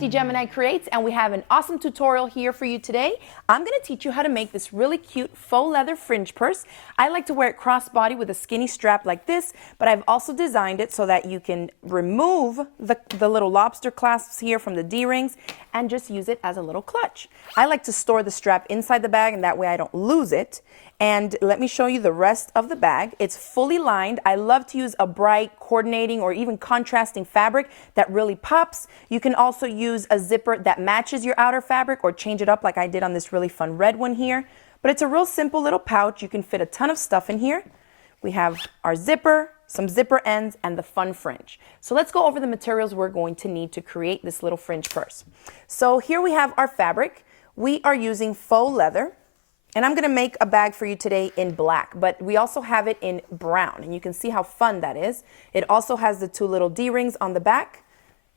Crafty Gemini Creates, and we have an awesome tutorial here for you today. I'm going to teach you how to make this really cute faux leather fringe purse. I like to wear it crossbody with a skinny strap like this, but I've also designed it so that you can remove the little lobster clasps here from the D-rings and just use it as a little clutch. I like to store the strap inside the bag, and that way I don't lose it. And let me show you the rest of the bag. It's fully lined. I love to use a bright, coordinating, or even contrasting fabric that really pops. You can also use a zipper that matches your outer fabric or change it up like I did on this really fun red one here. But it's a real simple little pouch. You can fit a ton of stuff in here. We have our zipper, some zipper ends, and the fun fringe. So let's go over the materials we're going to need to create this little fringe purse. So here we have our fabric. We are using faux leather. And I'm going to make a bag for you today in black, but we also have it in brown, and you can see how fun that is. It also has the two little D-rings on the back,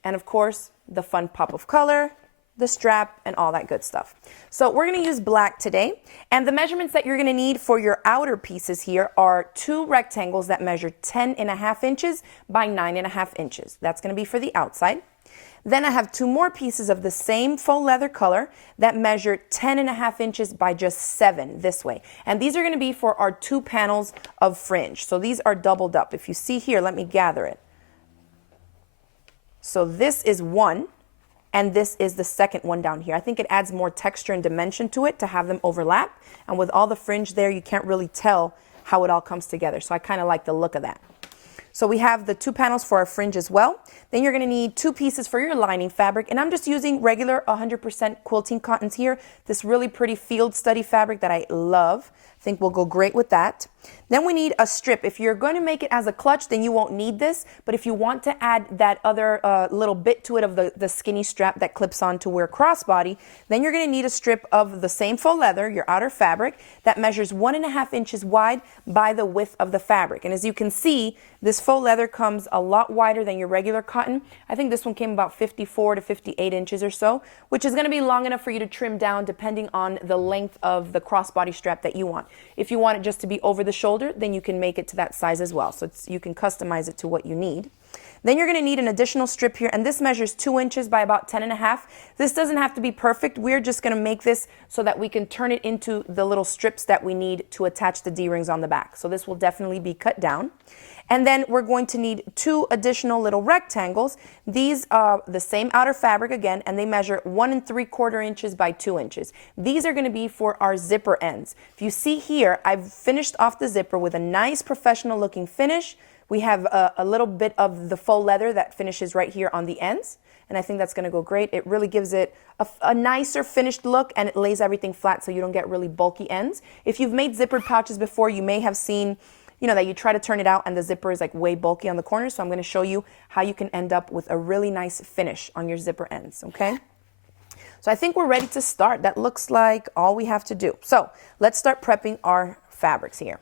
and of course, the fun pop of color, the strap, and all that good stuff. So we're going to use black today, and the measurements that you're going to need for your outer pieces here are two rectangles that measure 10.5 inches by 9.5 inches. That's going to be for the outside. Then I have two more pieces of the same faux leather color that measure 10.5 inches by just 7 this way. And these are going to be for our two panels of fringe. So these are doubled up. If you see here, let me gather it. So this is one, and this is the second one down here. I think it adds more texture and dimension to it to have them overlap. And with all the fringe there, you can't really tell how it all comes together. So I kind of like the look of that. So we have the two panels for our fringe as well. Then you're going to need two pieces for your lining fabric, and I'm just using regular 100% quilting cottons here. This really pretty field study fabric that I love. I think will go great with that. Then we need a strip. If you're going to make it as a clutch, then you won't need this, but if you want to add that other little bit to it of the skinny strap that clips on to wear crossbody, then you're going to need a strip of the same faux leather, your outer fabric, that measures 1.5 inches wide by the width of the fabric. And as you can see, this faux leather comes a lot wider than your regular cotton. I think this one came about 54 to 58 inches or so, which is going to be long enough for you to trim down depending on the length of the crossbody strap that you want. If you want it just to be over the shoulder, then you can make it to that size as well. So you can customize it to what you need. Then you're going to need an additional strip here, and this measures 2 inches by about 10.5. This doesn't have to be perfect. We're just going to make this so that we can turn it into the little strips that we need to attach the D-rings on the back. So this will definitely be cut down. And then we're going to need two additional little rectangles. These are the same outer fabric again, and they measure 1 3/4 inches by 2 inches. These are going to be for our zipper ends. If you see here, I've finished off the zipper with a nice professional looking finish. We have a little bit of the faux leather that finishes right here on the ends, and I think that's going to go great. It really gives it a nicer finished look, and it lays everything flat so you don't get really bulky ends. If you've made zippered pouches before, you may have seen that you try to turn it out and the zipper is like way bulky on the corners. So I'm going to show you how you can end up with a really nice finish on your zipper ends, okay? So I think we're ready to start. That looks like all we have to do. So let's start prepping our fabrics here.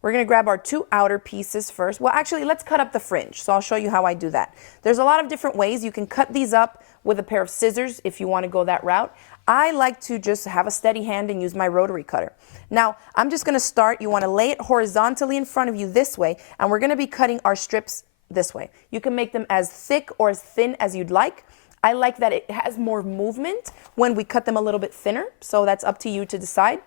We're going to grab our two outer pieces first. Well, actually, let's cut up the fringe. So I'll show you how I do that. There's a lot of different ways. You can cut these up with a pair of scissors if you want to go that route. I like to just have a steady hand and use my rotary cutter. Now, I'm just going to start. You want to lay it horizontally in front of you this way, and we're going to be cutting our strips this way. You can make them as thick or as thin as you'd like. I like that it has more movement when we cut them a little bit thinner, so that's up to you to decide.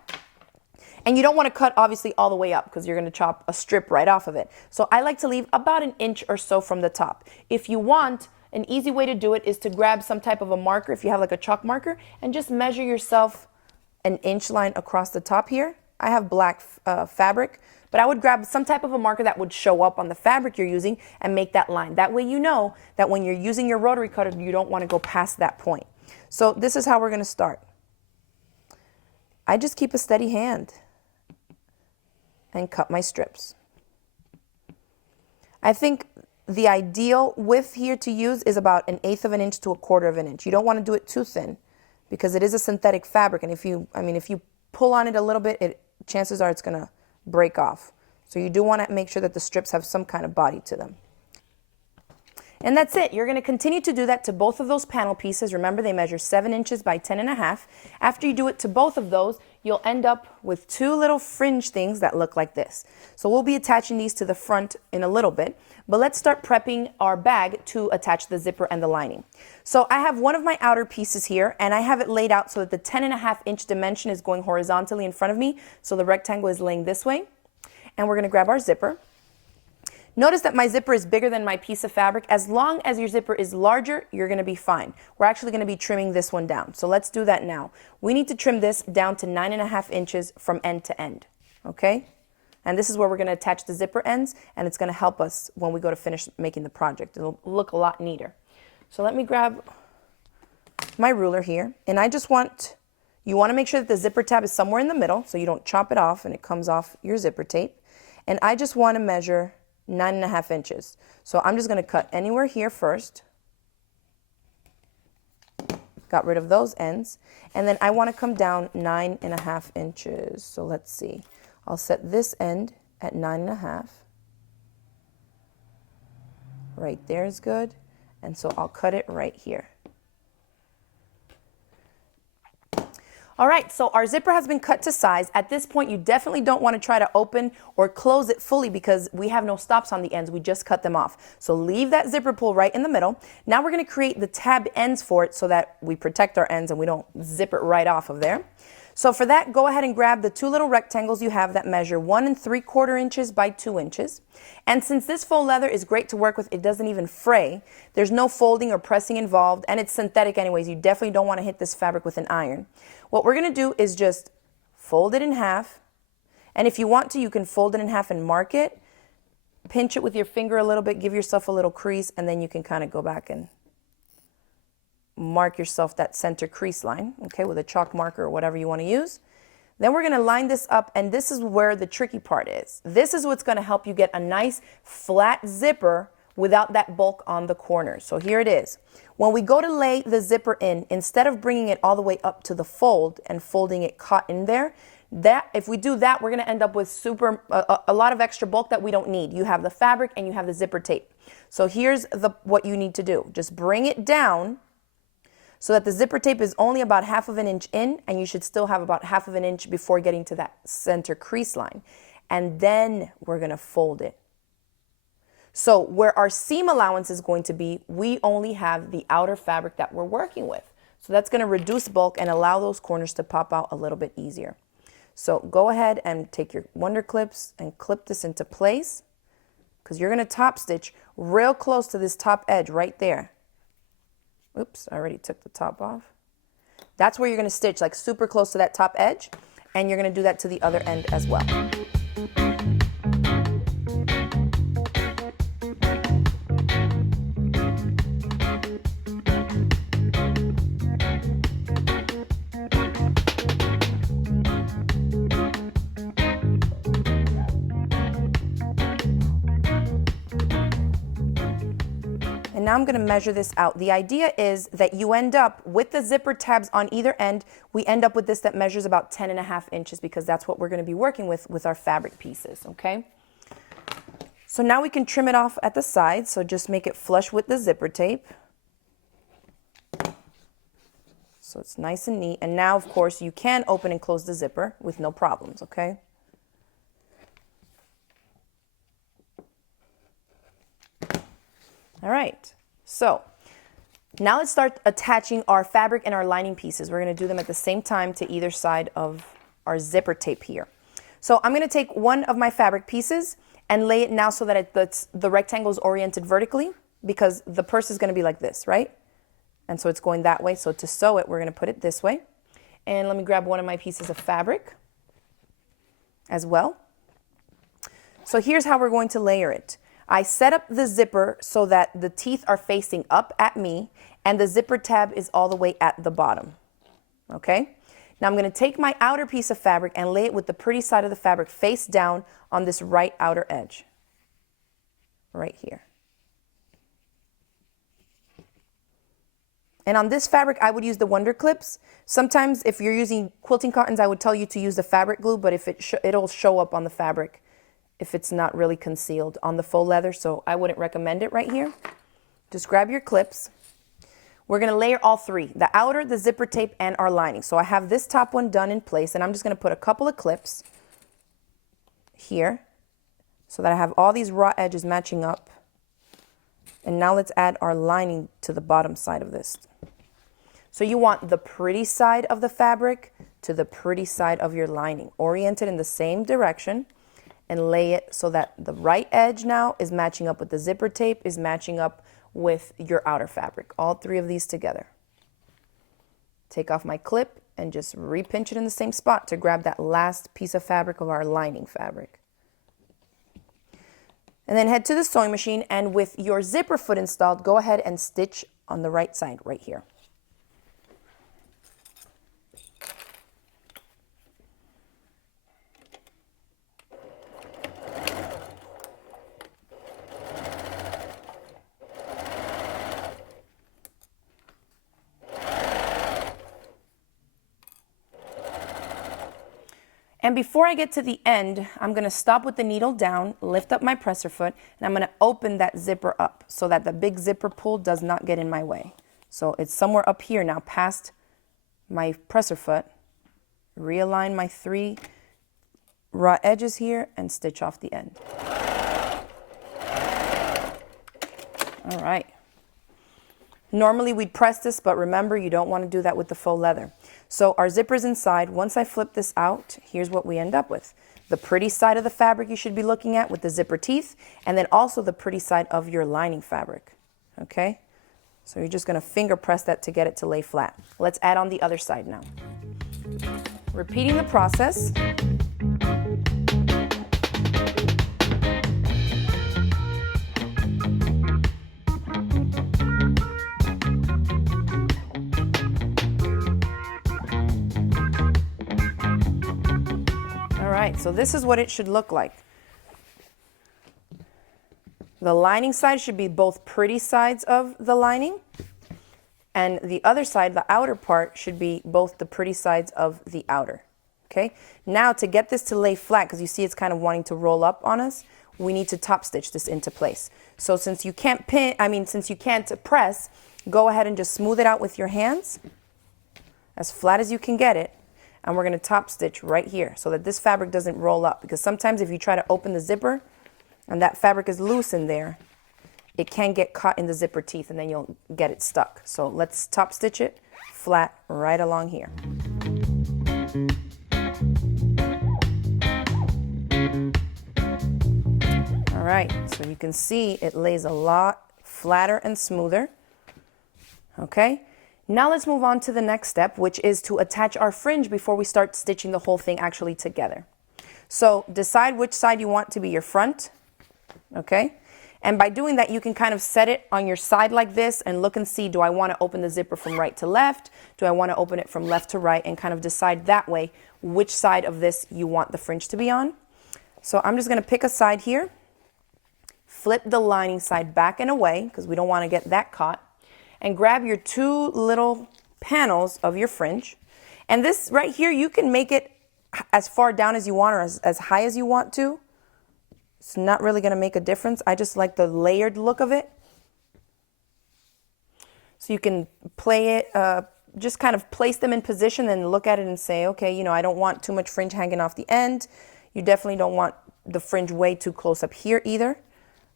And you don't want to cut obviously all the way up because you're going to chop a strip right off of it. So I like to leave about 1 inch or so from the top. If you want, an easy way to do it is to grab some type of a marker, if you have like a chalk marker, and just measure yourself 1 inch line across the top here. I have black fabric, but I would grab some type of a marker that would show up on the fabric you're using and make that line. That way you know that when you're using your rotary cutter, you don't want to go past that point. So this is how we're going to start. I just keep a steady hand and cut my strips. I think the ideal width here to use is about 1/8 inch to 1/4 inch. You don't want to do it too thin because it is a synthetic fabric, and if you pull on it a little bit, chances are it's going to break off. So you do want to make sure that the strips have some kind of body to them. And that's it. You're going to continue to do that to both of those panel pieces. Remember, they measure 7 inches by 10.5. After you do it to both of those, you'll end up with two little fringe things that look like this. So we'll be attaching these to the front in a little bit, but let's start prepping our bag to attach the zipper and the lining. So I have one of my outer pieces here, and I have it laid out so that the 10.5-inch dimension is going horizontally in front of me. So the rectangle is laying this way, and we're gonna grab our zipper. Notice that my zipper is bigger than my piece of fabric. As long as your zipper is larger, you're gonna be fine. We're actually gonna be trimming this one down. So let's do that now. We need to trim this down to 9.5 inches from end to end, okay? And this is where we're gonna attach the zipper ends, and it's gonna help us when we go to finish making the project. It'll look a lot neater. So let me grab my ruler here, and you wanna make sure that the zipper tab is somewhere in the middle so you don't chop it off and it comes off your zipper tape. And I just wanna measure 9.5 inches. So I'm just going to cut anywhere here first. Got rid of those ends. And then I want to come down 9.5 inches. So let's see. I'll set this end at 9.5. Right there is good. And so I'll cut it right here. All right, so our zipper has been cut to size. At this point, you definitely don't want to try to open or close it fully because we have no stops on the ends. We just cut them off. So leave that zipper pull right in the middle. Now we're going to create the tab ends for it so that we protect our ends and we don't zip it right off of there. So for that, go ahead and grab the two little rectangles you have that measure 1 3/4 inches by 2 inches. And since this faux leather is great to work with, it doesn't even fray. There's no folding or pressing involved, and it's synthetic anyways. You definitely don't want to hit this fabric with an iron. What we're going to do is just fold it in half. And if you want to, you can fold it in half and mark it. Pinch it with your finger a little bit, give yourself a little crease, and then you can kind of go back and mark yourself that center crease line, okay, with a chalk marker or whatever you want to use. Then we're going to line this up, and this is where the tricky part is. This is what's going to help you get a nice flat zipper without that bulk on the corners. So here it is. When we go to lay the zipper in, instead of bringing it all the way up to the fold and folding it caught in there, if we do that, we're going to end up with a lot of extra bulk that we don't need. You have the fabric and you have the zipper tape. So here's what you need to do. Just bring it down so that the zipper tape is only about 1/2 inch in, and you should still have about 1/2 inch before getting to that center crease line. And then we're going to fold it. So where our seam allowance is going to be, we only have the outer fabric that we're working with. So that's going to reduce bulk and allow those corners to pop out a little bit easier. So go ahead and take your wonder clips and clip this into place, because you're going to top stitch real close to this top edge right there. Oops, I already took the top off. That's where you're going to stitch, like super close to that top edge, and you're going to do that to the other end as well. And now I'm going to measure this out. The idea is that you end up with the zipper tabs on either end. We end up with this that measures about 10.5 inches because that's what we're going to be working with our fabric pieces, okay? So now we can trim it off at the sides. So just make it flush with the zipper tape. So it's nice and neat. And now, of course, you can open and close the zipper with no problems, okay? All right, so now let's start attaching our fabric and our lining pieces. We're going to do them at the same time to either side of our zipper tape here. So I'm going to take one of my fabric pieces and lay it now so that the rectangle is oriented vertically, because the purse is going to be like this, right? And so it's going that way. So to sew it, we're going to put it this way. And let me grab one of my pieces of fabric as well. So here's how we're going to layer it. I set up the zipper so that the teeth are facing up at me and the zipper tab is all the way at the bottom, okay? Now I'm going to take my outer piece of fabric and lay it with the pretty side of the fabric face down on this right outer edge, right here. And on this fabric, I would use the Wonder Clips. Sometimes if you're using quilting cottons, I would tell you to use the fabric glue, but if it'll show up on the fabric if it's not really concealed on the faux leather, so I wouldn't recommend it right here. Just grab your clips. We're gonna layer all three, the outer, the zipper tape, and our lining. So I have this top one done in place, and I'm just gonna put a couple of clips here so that I have all these raw edges matching up. And now let's add our lining to the bottom side of this. So you want the pretty side of the fabric to the pretty side of your lining, oriented in the same direction, and lay it so that the right edge now is matching up with the zipper tape, is matching up with your outer fabric. All three of these together. Take off my clip and just repinch it in the same spot to grab that last piece of fabric of our lining fabric. And then head to the sewing machine, and with your zipper foot installed, go ahead and stitch on the right side right here. And before I get to the end, I'm gonna stop with the needle down, lift up my presser foot, and I'm gonna open that zipper up so that the big zipper pull does not get in my way. So it's somewhere up here now past my presser foot. Realign my 3 raw edges here and stitch off the end. All right. Normally we'd press this, but remember, you don't want to do that with the faux leather. So our zipper's inside. Once I flip this out, here's what we end up with. The pretty side of the fabric you should be looking at with the zipper teeth, and then also the pretty side of your lining fabric. Okay? So you're just going to finger press that to get it to lay flat. Let's add on the other side now. Repeating the process. So this is what it should look like. The lining side should be both pretty sides of the lining, and the other side, the outer part, should be both the pretty sides of the outer. Okay? Now to get this to lay flat, because you see it's kind of wanting to roll up on us, we need to top stitch this into place. So since you can't press, go ahead and just smooth it out with your hands as flat as you can get it. And we're going to top stitch right here so that this fabric doesn't roll up, because sometimes if you try to open the zipper and that fabric is loose in there, it can get caught in the zipper teeth and then you'll get it stuck. So let's top stitch it flat right along here. All right, so you can see it lays a lot flatter and smoother. Okay. Now let's move on to the next step, which is to attach our fringe before we start stitching the whole thing actually together. So decide which side you want to be your front, okay? And by doing that, you can kind of set it on your side like this and look and see, do I want to open the zipper from right to left? Do I want to open it from left to right? And kind of decide that way which side of this you want the fringe to be on. So I'm just going to pick a side here, flip the lining side back and away because we don't want to get that caught. And grab your 2 little panels of your fringe. And this right here, you can make it as far down as you want or as high as you want to. It's not really going to make a difference. I just like the layered look of it. So you can play it, just kind of place them in position and look at it and say, okay, you know, I don't want too much fringe hanging off the end. You definitely don't want the fringe way too close up here either.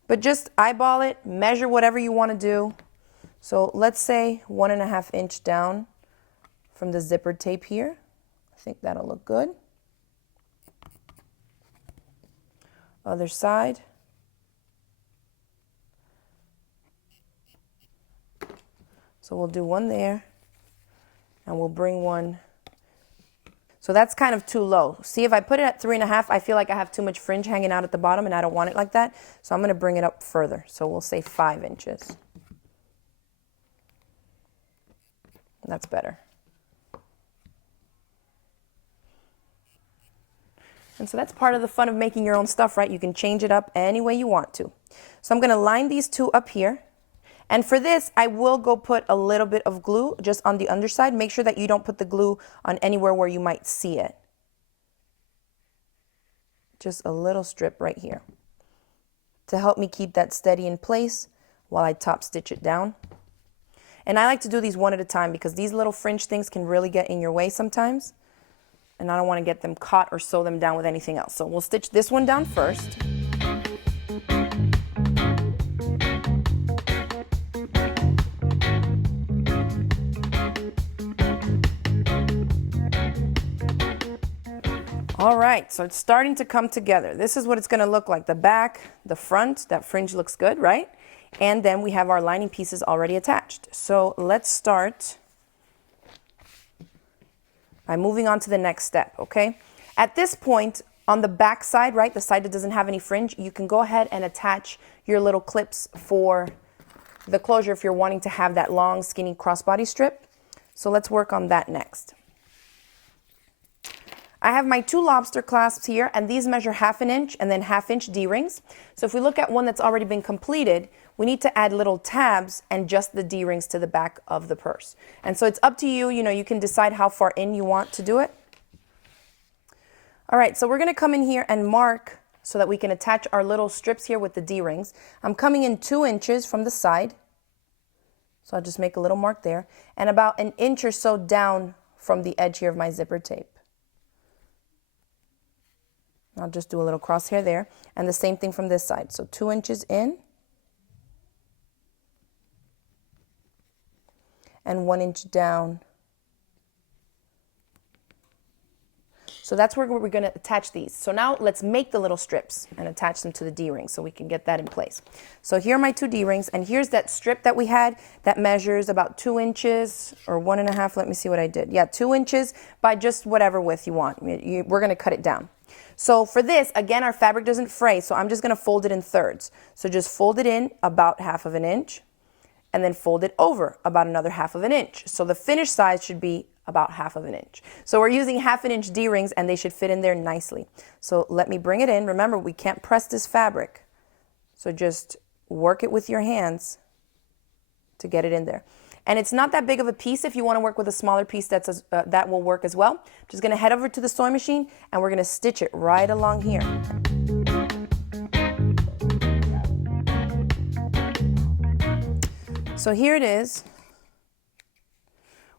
But just eyeball it, measure whatever you want to do. So let's say 1.5 inch down from the zipper tape here. I think that'll look good. Other side. So we'll do one there, and we'll bring one. So that's kind of too low. See, if I put it at 3.5, I feel like I have too much fringe hanging out at the bottom, and I don't want it like that. So I'm going to bring it up further. So we'll say 5 inches. That's better. And so that's part of the fun of making your own stuff, right? You can change it up any way you want to. So I'm going to line these 2 up here. And for this, I will go put a little bit of glue just on the underside. Make sure that you don't put the glue on anywhere where you might see it. Just a little strip right here to help me keep that steady in place while I top stitch it down. And I like to do these one at a time because these little fringe things can really get in your way sometimes. And I don't want to get them caught or sew them down with anything else. So we'll stitch this one down first. All right, so it's starting to come together. This is what it's going to look like. The back, the front, that fringe looks good, right? And then we have our lining pieces already attached. So let's start by moving on to the next step, okay? At this point, on the back side, right, the side that doesn't have any fringe, you can go ahead and attach your little clips for the closure if you're wanting to have that long, skinny crossbody strip. So let's work on that next. I have my 2 lobster clasps here, and these measure 1/2 inch and then 1/2 inch D-rings. So if we look at one that's already been completed, we need to add little tabs and just the D-rings to the back of the purse. And so it's up to you, you can decide how far in you want to do it. All right, so we're gonna come in here and mark so that we can attach our little strips here with the D-rings. I'm coming in 2 inches from the side. So I'll just make a little mark there, and about 1 inch or so down from the edge here of my zipper tape. I'll just do a little crosshair there, and the same thing from this side. So 2 inches in and 1 inch down. So that's where we're going to attach these. So now let's make the little strips and attach them to the D-rings so we can get that in place. So here are my 2 D-rings, and here's that strip that we had that measures about 2 inches or 1.5. Let me see what I did. Yeah, 2 inches by just whatever width you want. We're going to cut it down. So for this, again, our fabric doesn't fray, so I'm just going to fold it in thirds. So just fold it in about 1/2 inch, and then fold it over about another 1/2 inch. So the finished size should be about 1/2 inch. So we're using 1/2 inch D-rings, and they should fit in there nicely. So let me bring it in. Remember, we can't press this fabric. So just work it with your hands to get it in there. And it's not that big of a piece. If you want to work with a smaller piece, that will work as well. I'm just going to head over to the sewing machine, and we're going to stitch it right along here. So here it is.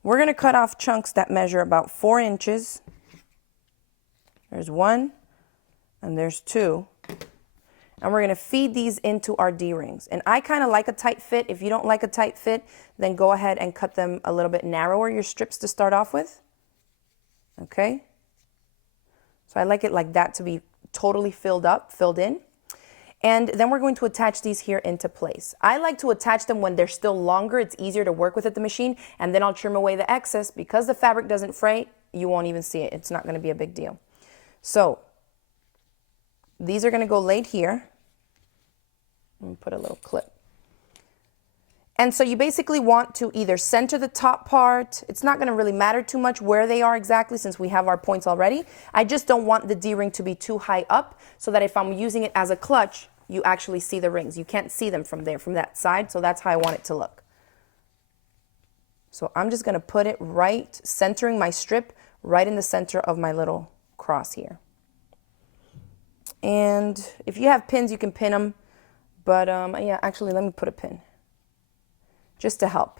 We're going to cut off chunks that measure about 4 inches. There's 1, and there's 2. And we're going to feed these into our D-rings. And I kind of like a tight fit. If you don't like a tight fit, then go ahead and cut them a little bit narrower, your strips to start off with. Okay? So I like it like that to be totally filled in. And then we're going to attach these here into place. I like to attach them when they're still longer. It's easier to work with at the machine. And then I'll trim away the excess. Because the fabric doesn't fray, you won't even see it. It's not going to be a big deal. So these are going to go laid here. Let me put a little clip. And so you basically want to either center the top part. It's not going to really matter too much where they are exactly since we have our points already. I just don't want the D-ring to be too high up so that if I'm using it as a clutch, you actually see the rings. You can't see them from there, from that side. So that's how I want it to look. So I'm just going to put it right, centering my strip right in the center of my little cross here. And if you have pins, you can pin them. But yeah, actually, let me put a pin just to help.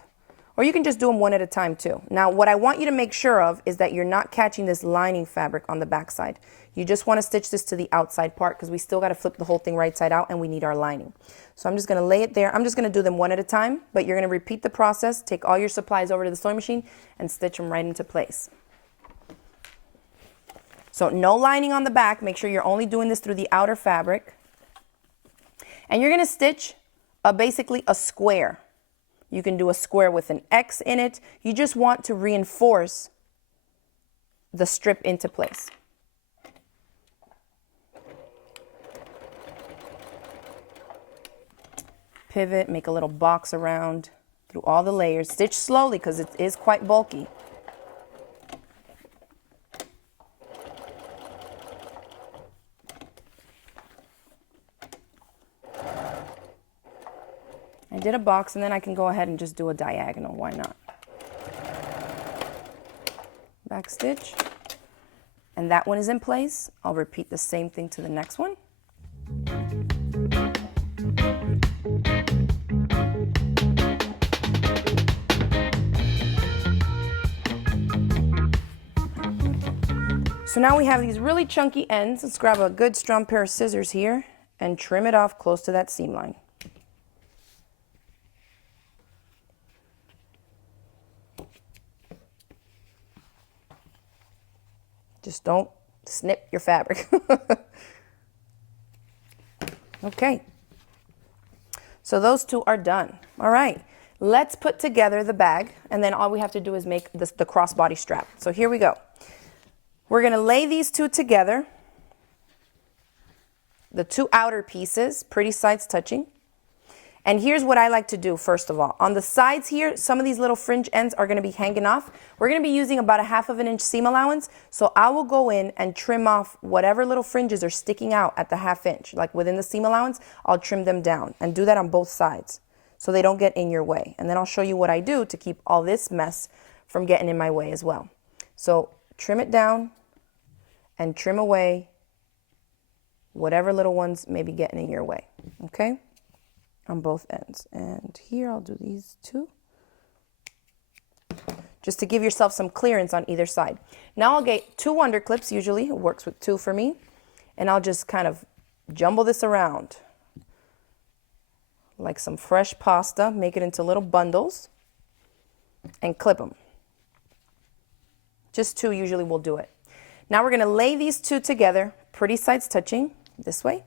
Or you can just do them one at a time too. Now, what I want you to make sure of is that you're not catching this lining fabric on the back side. You just want to stitch this to the outside part because we still got to flip the whole thing right side out and we need our lining. So I'm just going to lay it there. I'm just going to do them one at a time, but you're going to repeat the process. Take all your supplies over to the sewing machine and stitch them right into place. So no lining on the back. Make sure you're only doing this through the outer fabric. And you're going to stitch basically a square. You can do a square with an X in it. You just want to reinforce the strip into place. Pivot, make a little box around through all the layers. Stitch slowly because it is quite bulky. I did a box and then I can go ahead and just do a diagonal. Why not? Back stitch. And that one is in place. I'll repeat the same thing to the next one. So now we have these really chunky ends. Let's grab a good strong pair of scissors here and trim it off close to that seam line. Just don't snip your fabric. Okay. So those two are done. All right. Let's put together the bag, and then all we have to do is make this, the crossbody strap. So here we go. We're going to lay these two together. The two outer pieces, pretty sides touching. And here's what I like to do first of all. On the sides here, some of these little fringe ends are going to be hanging off. We're going to be using about a 1/2 inch seam allowance. So I will go in and trim off whatever little fringes are sticking out at the 1/2 inch. Like within the seam allowance, I'll trim them down and do that on both sides so they don't get in your way. And then I'll show you what I do to keep all this mess from getting in my way as well. So trim it down and trim away whatever little ones may be getting in your way. Okay? On both ends. And here I'll do these two just to give yourself some clearance on either side. Now I'll get 2 under clips. Usually it works with 2 for me, and I'll just kind of jumble this around like some fresh pasta, make it into little bundles and clip them. Just 2 usually will do it. Now we're going to lay these 2 together, pretty sides touching this way.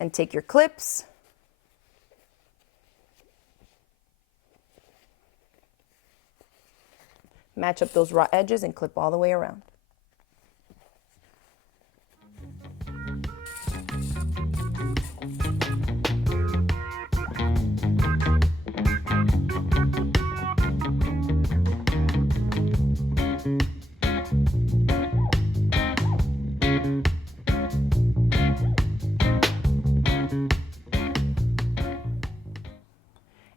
And take your clips, match up those raw edges and clip all the way around.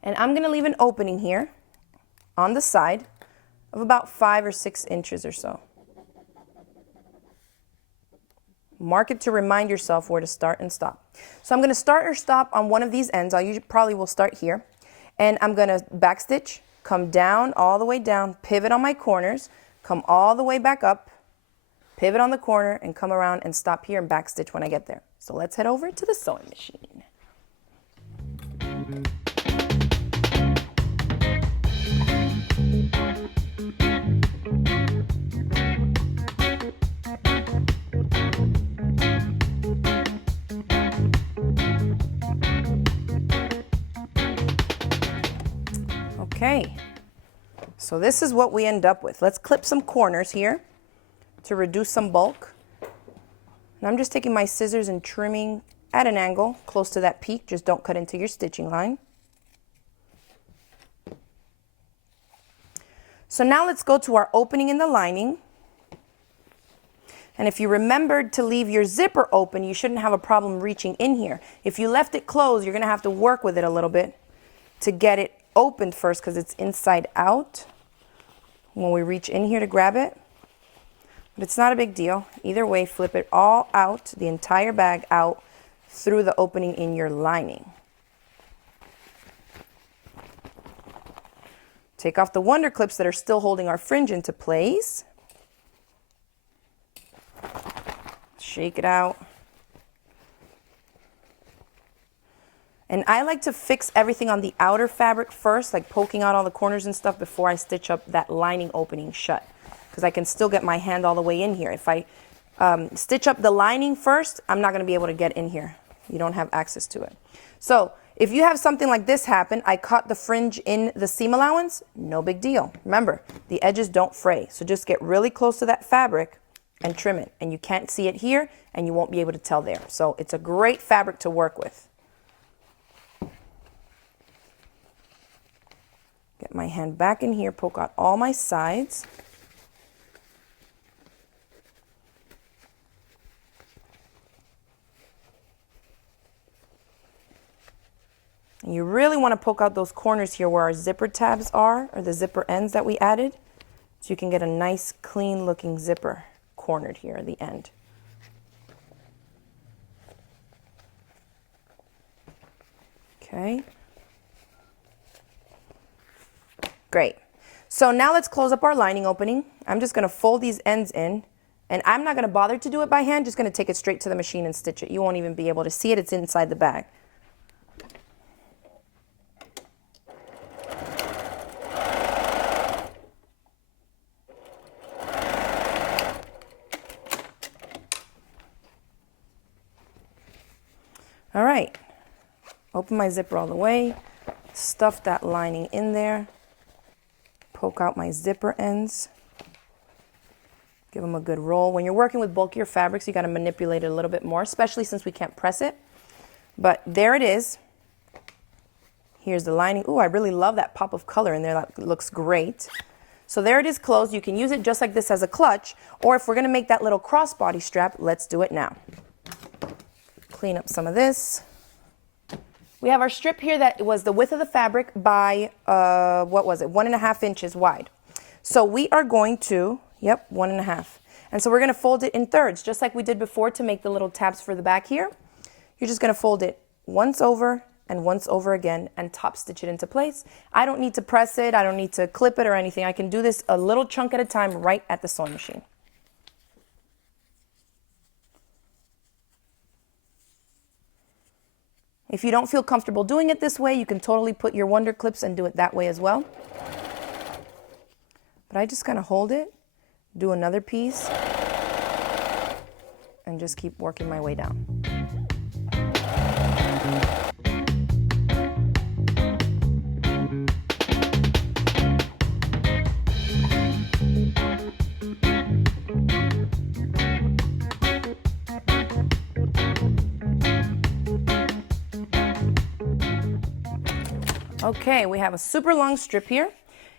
And I'm going to leave an opening here on the side of about 5 or 6 inches or so. Mark it to remind yourself where to start and stop. So I'm going to start or stop on one of these ends. Probably will start here. And I'm going to backstitch, come down, all the way down, pivot on my corners, come all the way back up, pivot on the corner, and come around and stop here and backstitch when I get there. So let's head over to the sewing machine. Okay, so this is what we end up with. Let's clip some corners here to reduce some bulk. And I'm just taking my scissors and trimming at an angle close to that peak. Just don't cut into your stitching line. So now let's go to our opening in the lining. And if you remembered to leave your zipper open, you shouldn't have a problem reaching in here. If you left it closed, you're going to have to work with it a little bit to get it opened first because it's inside out when we reach in here to grab it. But it's not a big deal. Either way, flip it all out, the entire bag out through the opening in your lining. Take off the wonder clips that are still holding our fringe into place. Shake it out. And I like to fix everything on the outer fabric first, like poking out all the corners and stuff before I stitch up that lining opening shut, because I can still get my hand all the way in here. If I stitch up the lining first, I'm not going to be able to get in here. You don't have access to it. So if you have something like this happen, I caught the fringe in the seam allowance, no big deal. Remember, the edges don't fray. So just get really close to that fabric and trim it. And you can't see it here, and you won't be able to tell there. So it's a great fabric to work with. Get my hand back in here, poke out all my sides. And you really want to poke out those corners here where our zipper tabs are, or the zipper ends that we added, so you can get a nice clean looking zipper cornered here at the end. Okay. Great. So now let's close up our lining opening. I'm just gonna fold these ends in, and I'm not gonna bother to do it by hand, just gonna take it straight to the machine and stitch it. You won't even be able to see it, it's inside the bag. All right, open my zipper all the way, stuff that lining in there, poke out my zipper ends, give them a good roll. When you're working with bulkier fabrics, you gotta manipulate it a little bit more, especially since we can't press it. But there it is. Here's the lining. Ooh, I really love that pop of color in there, that looks great. So there it is closed. You can use it just like this as a clutch, or if we're gonna make that little crossbody strap, let's do it now. Clean up some of this. We have our strip here that was the width of the fabric by, what was it, 1.5 inches wide. So we are going to, yep, 1.5. And so we're gonna fold it in thirds, just like we did before to make the little tabs for the back here. You're just gonna fold it once over and once over again and top stitch it into place. I don't need to press it, I don't need to clip it or anything. I can do this a little chunk at a time right at the sewing machine. If you don't feel comfortable doing it this way, you can totally put your wonder clips and do it that way as well. But I just kind of hold it, do another piece, and just keep working my way down. Okay, we have a super long strip here.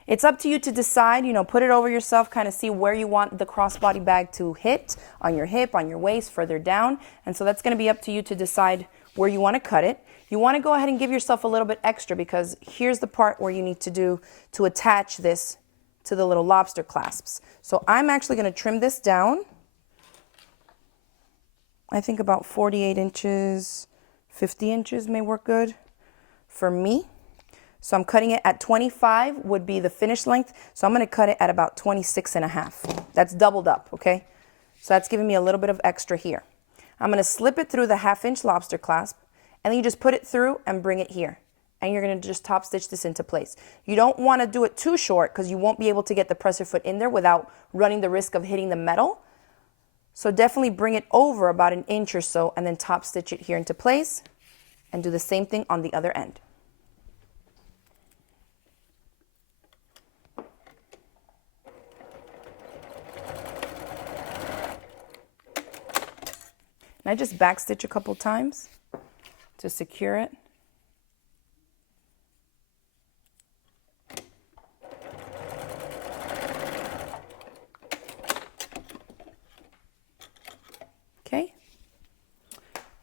It's up to you to decide, put it over yourself, kind of see where you want the crossbody bag to hit, on your hip, on your waist, further down. And so that's going to be up to you to decide where you want to cut it. You want to go ahead and give yourself a little bit extra, because here's the part where you need to do to attach this to the little lobster clasps. So I'm actually going to trim this down. I think about 48 inches, 50 inches may work good for me. So I'm cutting it at 25 would be the finished length. So I'm going to cut it at about 26.5. That's doubled up, okay? So that's giving me a little bit of extra here. I'm going to slip it through the 1/2 inch lobster clasp, and then you just put it through and bring it here. And you're going to just top stitch this into place. You don't want to do it too short because you won't be able to get the presser foot in there without running the risk of hitting the metal. So definitely bring it over about 1 inch or so and then top stitch it here into place and do the same thing on the other end. And I just back stitch a couple times to secure it. Okay,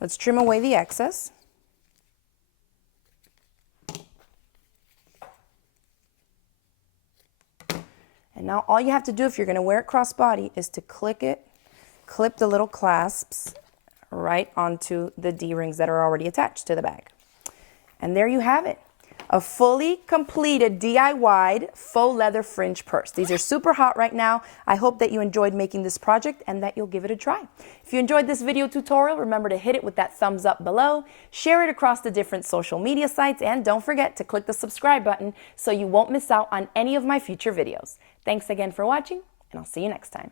let's trim away the excess. And now all you have to do if you're going to wear it crossbody is to clip the little clasps right onto the D-rings that are already attached to the bag. And there you have it. A fully completed DIY'd faux leather fringe purse. These are super hot right now. I hope that you enjoyed making this project and that you'll give it a try. If you enjoyed this video tutorial, remember to hit it with that thumbs up below, share it across the different social media sites, and don't forget to click the subscribe button so you won't miss out on any of my future videos. Thanks again for watching, and I'll see you next time.